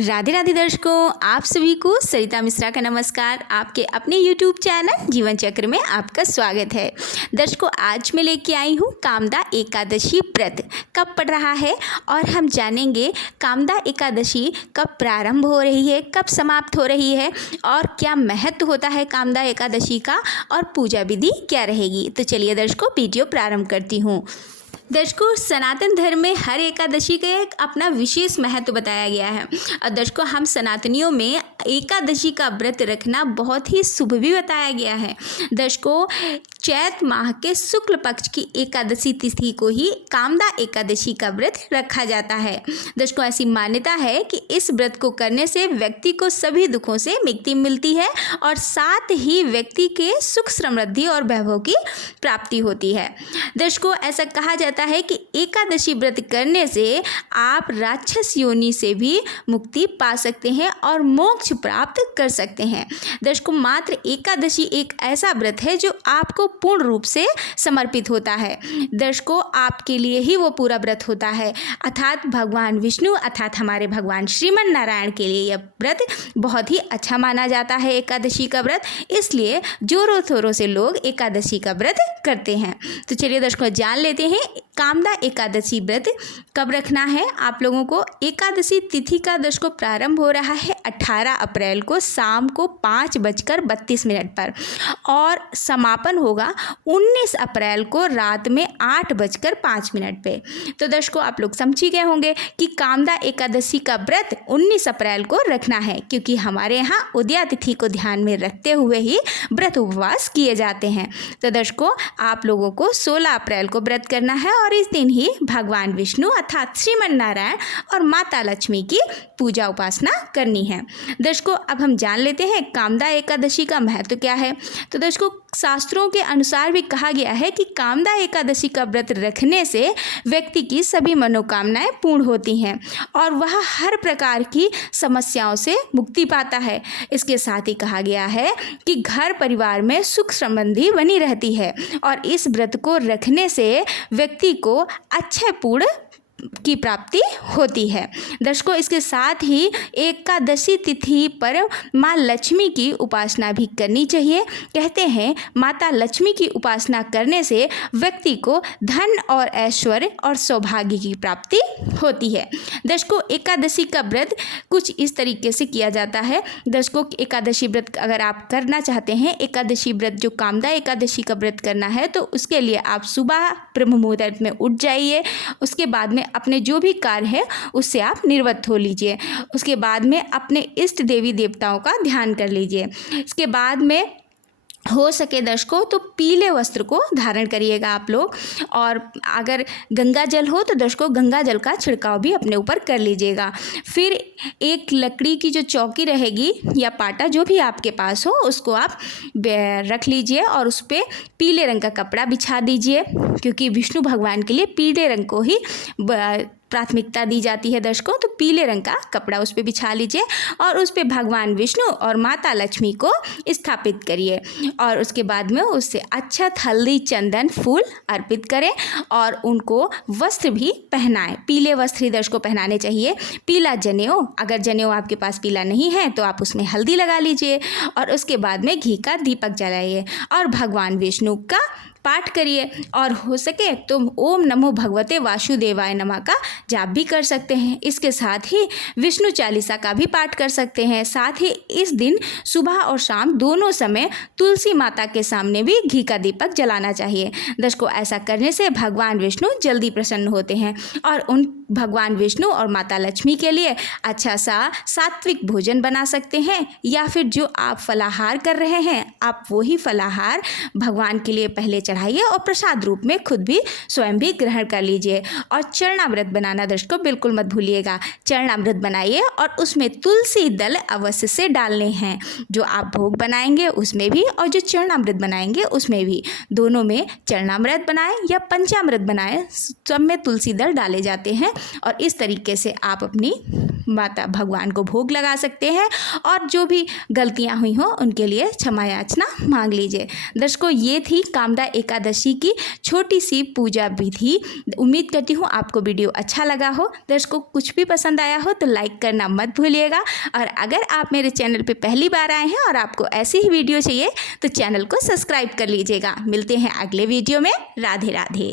राधे राधे दर्शकों, आप सभी को सरिता मिश्रा का नमस्कार। आपके अपने YouTube चैनल जीवन चक्र में आपका स्वागत है। दर्शकों, आज मैं लेके आई हूँ कामदा एकादशी व्रत कब पड़ रहा है और हम जानेंगे कामदा एकादशी कब प्रारंभ हो रही है, कब समाप्त हो रही है और क्या महत्व होता है कामदा एकादशी का और पूजा विधि क्या रहेगी। तो चलिए दर्शकों, वीडियो प्रारंभ करती हूँ। दर्शकों, सनातन धर्म में हर एकादशी का एक अपना विशेष महत्व बताया गया है और दर्शकों, हम सनातनियों में एकादशी का व्रत रखना बहुत ही शुभ भी बताया गया है। दर्शकों, चैत माह के शुक्ल पक्ष की एकादशी तिथि को ही कामदा एकादशी का व्रत रखा जाता है। दर्शकों, ऐसी मान्यता है कि इस व्रत को करने से व्यक्ति को सभी दुखों से मुक्ति मिलती है और साथ ही व्यक्ति के सुख समृद्धि और वैभव की प्राप्ति होती है। दर्शकों, ऐसा कहा जाता है कि एकादशी व्रत करने से आप राक्षस योनि से भी मुक्ति पा सकते हैं और मोक्ष प्राप्त कर सकते हैं। दर्शकों, मात्र एकादशी एक ऐसा व्रत है जो आपको पूर्ण रूप से समर्पित होता है। दर्शकों, आपके लिए ही वो पूरा व्रत होता है, अर्थात भगवान विष्णु अर्थात हमारे भगवान श्रीमन नारायण के लिए यह व्रत बहुत ही अच्छा माना जाता है एकादशी का व्रत। इसलिए जोरों शोरों से लोग एकादशी का व्रत करते हैं। तो चलिए दर्शकों, जान लेते हैं कामदा एकादशी व्रत कब रखना है आप लोगों को। एकादशी तिथि का दर्शकों प्रारंभ हो रहा है 18 अप्रैल को शाम को 5:32 पर और समापन होगा 19 अप्रैल को रात में 8:05 पे। तो दर्शकों, आप लोग समझ ही गए होंगे कि कामदा एकादशी का व्रत 19 अप्रैल को रखना है, क्योंकि हमारे यहाँ उदया तिथि को ध्यान में रखते हुए ही व्रत उपवास किए जाते हैं। तो दर्शकों, आप लोगों को 16 अप्रैल को व्रत करना है और इस दिन ही भगवान विष्णु अर्थात श्रीमन नारायण और माता लक्ष्मी की पूजा उपासना करनी है। दर्शकों, अब हम जान लेते हैं कामदा एकादशी का महत्व क्या है। तो दर्शकों, शास्त्रों के अनुसार भी कहा गया है कि कामदा एकादशी का व्रत रखने से व्यक्ति की सभी मनोकामनाएं पूर्ण होती हैं और वह हर प्रकार की समस्याओं से मुक्ति पाता है। इसके साथ ही कहा गया है कि घर परिवार में सुख संबंधी बनी रहती है और इस व्रत को रखने से व्यक्ति को अच्छे पूर्ण की प्राप्ति होती है। दर्शकों, इसके साथ ही एकादशी तिथि पर माँ लक्ष्मी की उपासना भी करनी चाहिए। कहते हैं माता लक्ष्मी की उपासना करने से व्यक्ति को धन और ऐश्वर्य और सौभाग्य की प्राप्ति होती है। दर्शकों, एकादशी का व्रत कुछ इस तरीके से किया जाता है। दर्शकों, एकादशी व्रत अगर आप करना चाहते हैं, एकादशी व्रत जो कामदा एकादशी का व्रत करना है, तो उसके लिए आप सुबह ब्रह्म मुहूर्त में उठ जाइए। उसके बाद में अपने जो भी कार्य है उससे आप निवृत्त हो लीजिए। उसके बाद में अपने इष्ट देवी देवताओं का ध्यान कर लीजिए। इसके बाद में हो सके दर्शकों तो पीले वस्त्र को धारण करिएगा आप लोग, और अगर गंगा जल हो तो दर्शकों गंगा जल का छिड़काव भी अपने ऊपर कर लीजिएगा। फिर एक लकड़ी की जो चौकी रहेगी या पाटा जो भी आपके पास हो उसको आप रख लीजिए और उस पर पीले रंग का कपड़ा बिछा दीजिए, क्योंकि विष्णु भगवान के लिए पीले रंग को ही प्राथमिकता दी जाती है। दर्शकों, तो पीले रंग का कपड़ा उस पर बिछा लीजिए और उस पर भगवान विष्णु और माता लक्ष्मी को स्थापित करिए और उसके बाद में उससे अच्छत हल्दी चंदन फूल अर्पित करें और उनको वस्त्र भी पहनाएं। पीले वस्त्र ही दर्शकों पहनाने चाहिए। पीला जनेऊ, अगर जनेऊ आपके पास पीला नहीं है तो आप उसमें हल्दी लगा लीजिए और उसके बाद में घी का दीपक जलाइए और भगवान विष्णु का पाठ करिए और हो सके तो ओम नमो भगवते वासुदेवाय नमः का जाप भी कर सकते हैं। इसके साथ ही विष्णु चालीसा का भी पाठ कर सकते हैं। साथ ही इस दिन सुबह और शाम दोनों समय तुलसी माता के सामने भी घी का दीपक जलाना चाहिए। दर्शकों, ऐसा करने से भगवान विष्णु जल्दी प्रसन्न होते हैं और उन भगवान विष्णु और माता लक्ष्मी के लिए अच्छा सा सात्विक भोजन बना सकते हैं, या फिर जो आप फलाहार कर रहे हैं आप वही फलाहार भगवान के लिए पहले चढ़ाइए और प्रसाद रूप में खुद भी स्वयं भी ग्रहण कर लीजिए। और चरणामृत बनाना दर्शकों बिल्कुल मत भूलिएगा। चरणामृत बनाइए और उसमें तुलसी दल अवश्य से डालने हैं। जो आप भोग बनाएंगे उसमें भी और जो चरणामृत बनाएंगे उसमें भी, दोनों में चरणामृत बनाएं या पंचामृत बनाएं, सब में तुलसी दल डाले जाते हैं। और इस तरीके से आप अपनी माता भगवान को भोग लगा सकते हैं और जो भी गलतियाँ हुई हों उनके लिए क्षमा याचना मांग लीजिए। दर्शकों, ये थी कामदा एकादशी की छोटी सी पूजा विधि। उम्मीद करती हूँ आपको वीडियो अच्छा लगा हो। दर्शकों, कुछ भी पसंद आया हो तो लाइक करना मत भूलिएगा और अगर आप मेरे चैनल पे पहली बार आए हैं और आपको ऐसी ही वीडियो चाहिए तो चैनल को सब्सक्राइब कर लीजिएगा। मिलते हैं अगले वीडियो में। राधे राधे।